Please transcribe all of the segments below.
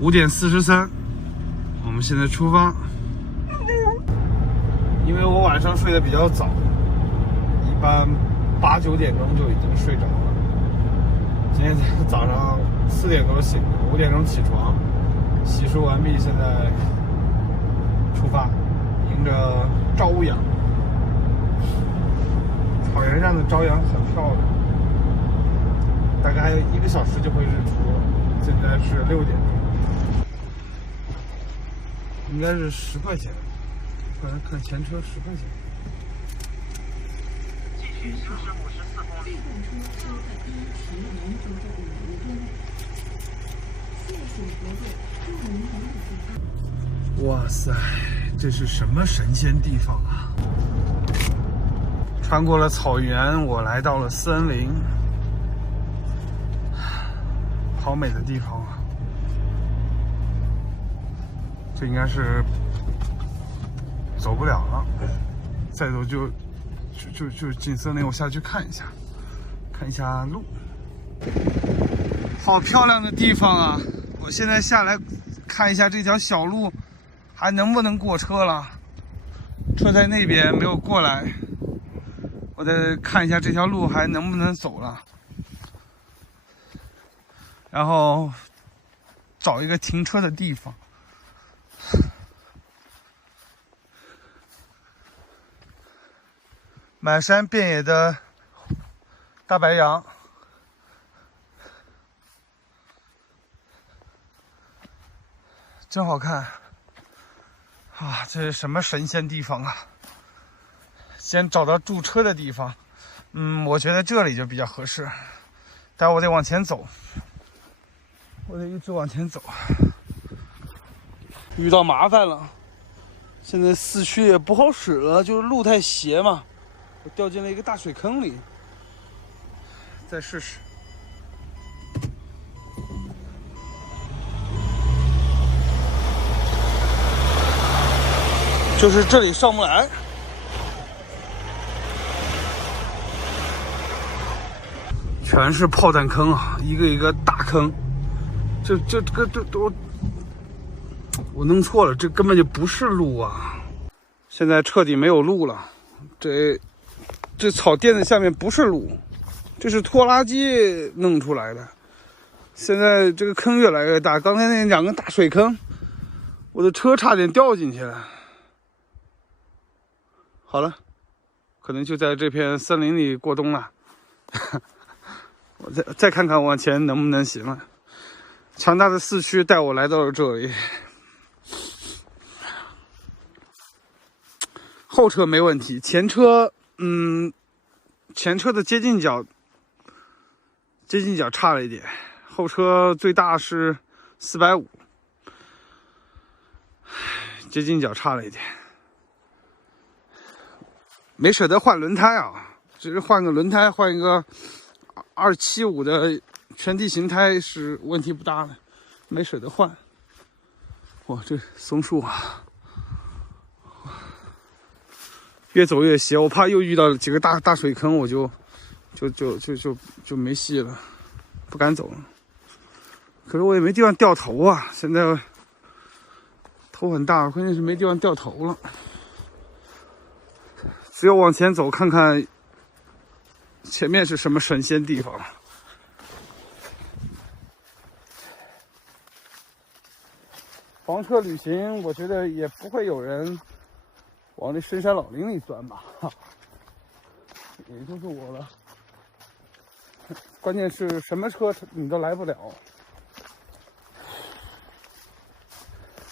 5点43，我们现在出发。因为我晚上睡得比较早，一般8、9点钟就已经睡着了。今天早上4点多醒的，5点钟起床，洗漱完毕，现在出发，迎着朝阳。草原上的朝阳很漂亮，大概还有1个小时就会日出了。现在是6点钟，应该是10块钱。看前车10块钱。继续行驶54公里。哇塞，这是什么神仙地方啊！穿过了草原，我来到了森林，好美的地方啊！这应该是走不了了，再走就进森林，我下去看一下路。好漂亮的地方啊！我现在下来看一下这条小路还能不能过车了，车在那边没有过来，我再看一下这条路还能不能走了，然后找一个停车的地方。满山遍野的大白杨，真好看啊！这是什么神仙地方啊！先找到驻车的地方，我觉得这里就比较合适，但我得往前走，我得一直往前走。遇到麻烦了，现在四驱也不好使了，就是路太斜嘛。我掉进了一个大水坑里，再试试。就是这里上不来，全是炮弹坑啊，一个一个大坑。这个都，我弄错了，这根本就不是路啊！现在彻底没有路了，这草垫子下面不是路，这是拖拉机弄出来的。现在这个坑越来越大，刚才那2个大水坑，我的车差点掉进去了。好了，可能就在这片森林里过冬了。我再看看往前能不能行了。强大的四驱带我来到了这里，后车没问题，前车前车的接近角差了一点，后车最大是450，接近角差了一点，没舍得换轮胎啊，只是换个轮胎，换一个275的全地形胎是问题不大的，没舍得换。哇，这松树啊！越走越斜，我怕又遇到几个大水坑，我就没戏了，不敢走了。可是我也没地方掉头啊，现在头很大，关键是没地方掉头了，只有往前走看看前面是什么神仙地方。房车旅行，我觉得也不会有人往这深山老林里钻吧，也就是我了。关键是什么车你都来不了。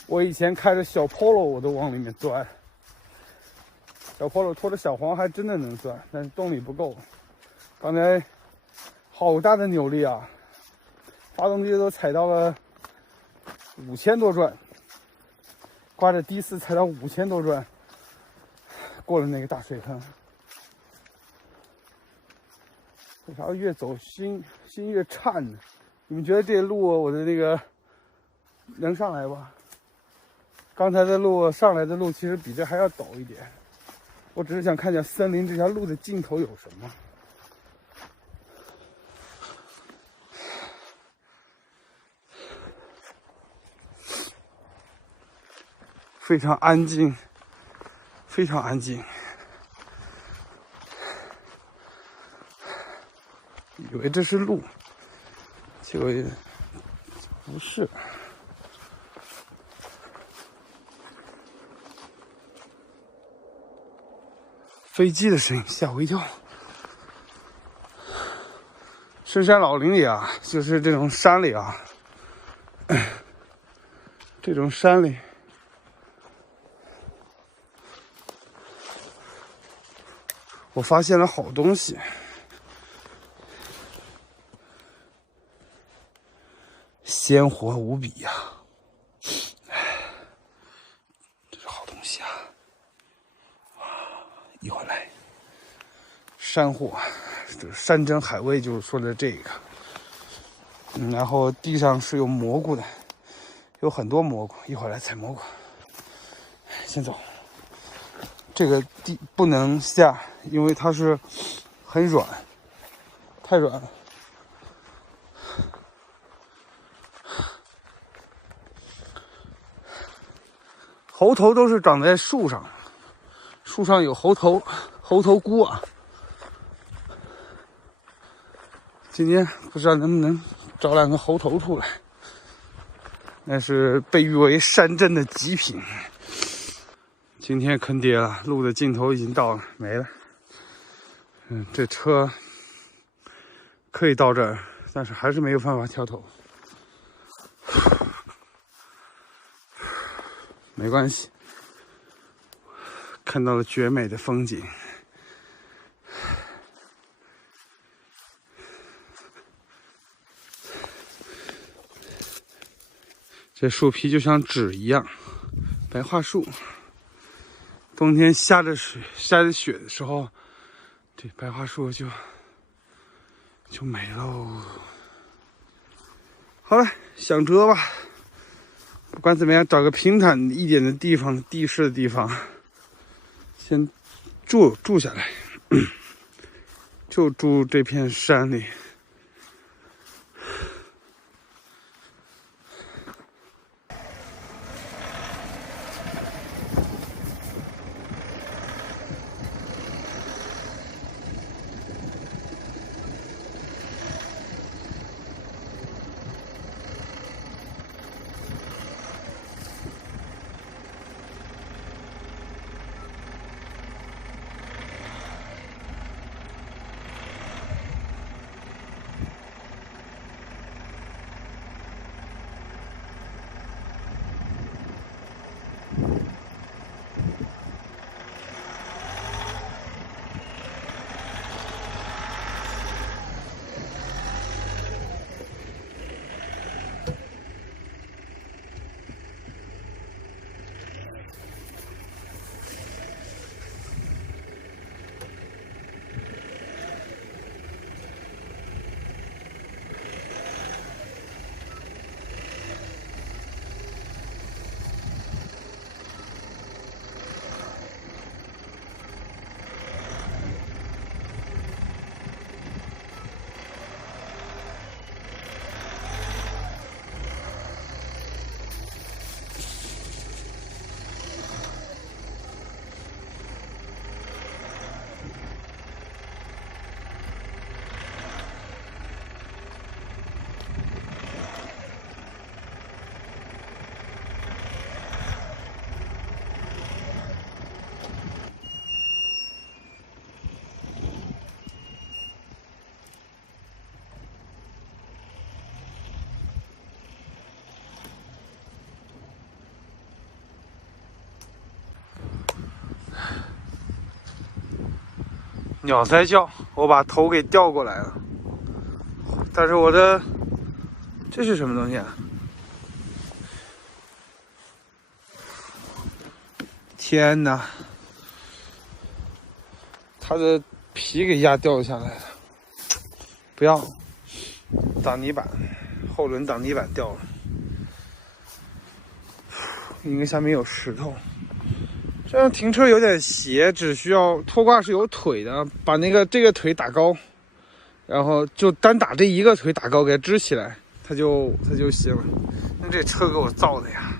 我以前开着小 Polo 我都往里面钻，小 Polo 拖着小黄还真的能钻，但是动力不够。刚才好大的扭力啊，发动机都踩到了5000多转，挂着低4踩到5000多转，过了那个大水坑。为啥越走心越颤呢？你们觉得这路我的那个能上来吧？刚才的路上来的路其实比这还要陡一点，我只是想看见森林这条路的尽头有什么。非常安静，非常安静。以为这是路，结果不是。飞机的声音吓我一跳。深山老林里啊，就是这种山里啊，这种山里，我发现了好东西。鲜活无比呀、这是好东西啊！一会儿来，山货，这山珍海味就是说的这个。然后地上是有蘑菇的，有很多蘑菇，一会儿来采蘑菇。先走，这个地不能下，因为它是很软，太软了。猴头都是长在树上，树上有猴头菇啊。今天不知道能不能找两个猴头出来，那是被誉为山珍的极品。今天坑爹了，路的尽头已经到了，没了。这车可以到这儿，但是还是没有办法跳头。没关系，看到了绝美的风景。这树皮就像纸一样，白桦树。冬天下着雪的时候，这白桦树就没喽。好了，想辙吧。不管怎么样，找个平坦一点的地方，地势的地方，先住下来，就住这片山里。鸟在叫，我把头给调过来了，但是我的这是什么东西啊？天哪！它的皮给压掉下来了，不要，挡泥板，后轮挡泥板掉了，应该下面有石头。这样停车有点斜，只需要拖挂是有腿的，把这个腿打高，然后就单打这一个腿打高给它支起来，它就行了。那这车给我造的呀，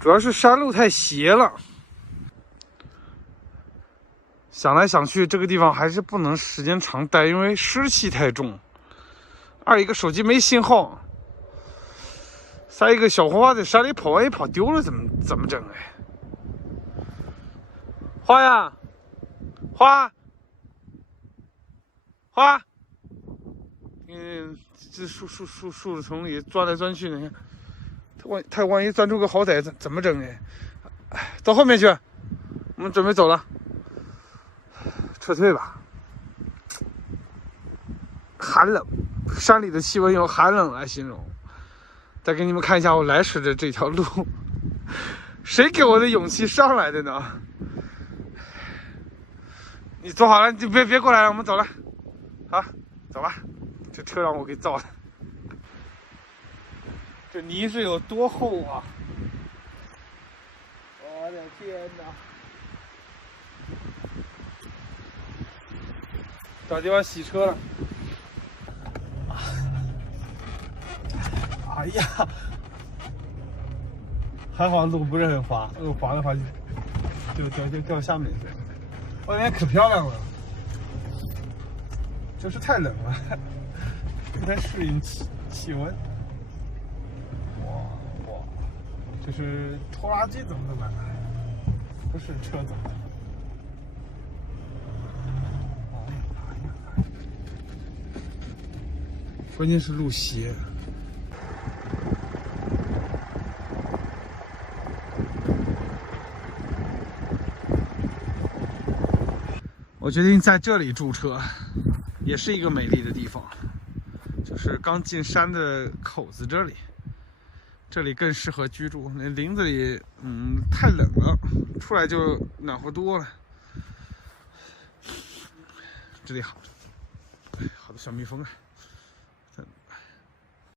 主要是山路太斜了。想来想去，这个地方还是不能时间长待，因为湿气太重。二一个手机没信号，再一个小花在山里跑，万一跑丢了怎么整哎？花呀，花，这树的丛里钻来钻去，你看，它万一钻出个好歹，怎么整哎？哎，到后面去，我们准备走了。撤退吧，寒冷，山里的气温用寒冷来形容。再给你们看一下我来时的这条路，谁给我的勇气上来的呢？你坐好了，你就别过来了，我们走了。好，走吧。这车让我给造的，这泥是有多厚啊！我的天哪！找地方洗车了。哎呀，还好路不是很滑，路滑的话就掉下面去。外面可漂亮了，就是太冷了，不太适应气温。哇，这是拖拉机走的吧？不是车走的。关键是路斜。我决定在这里驻车，也是一个美丽的地方。就是刚进山的口子这里，这里更适合居住。那林子里，太冷了，出来就暖和多了。这里好，好的小蜜蜂啊。